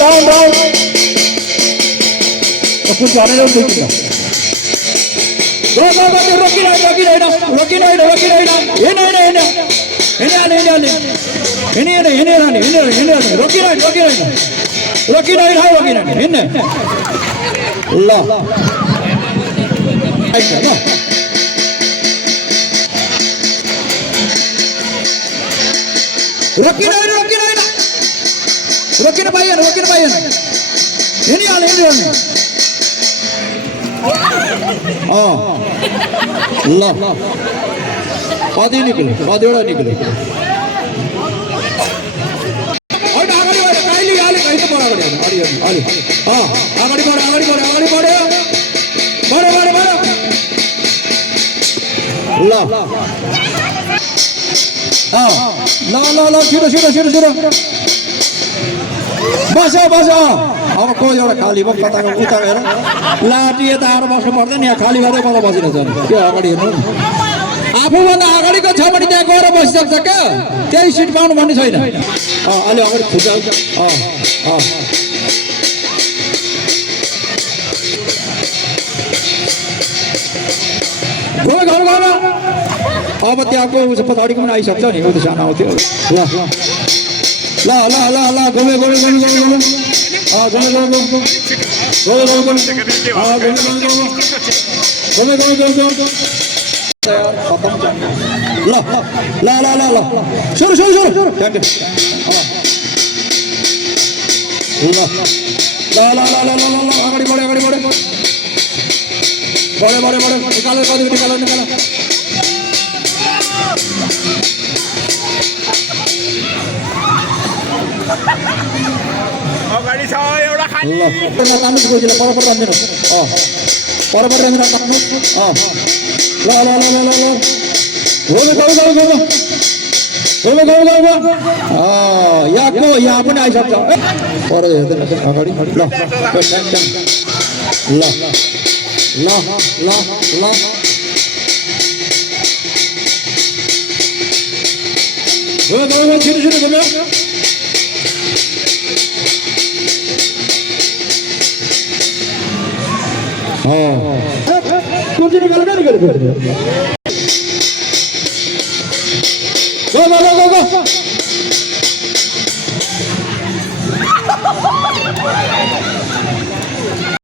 राउंड कुछ जाने दो देखिए रोकी नहीं पादी निकले पादीड़ा निकले अब कोही एउटा खाली भयो कताको उता गएर लाटी यता आएर बस्नु पर्दैन यहाँ खाली भएर मलाई बसिरहेछ त्यो अगाडि हेर्नु आफूभन्दा अगाडिको छ भने त्यहाँ गएर बसिसक्छ क्या त्यही सिट पाउनु भन्ने छैन अलि अगाडि खुट्टा अब त्यहाँको पछाडिको पनि आइसक्छ नि उ त सानो आउँथ्यो ल घुमे सुरु अगाडि बढे निकालो अगाडि छ एउटा खाली तान्नु गोजीले परपर तान्दिनु परपर तान्दिनु तान्नु यहाँको यहाँ पनि आइसक्छ पर हेर्दैन अगाडि छिटो घुम्यो go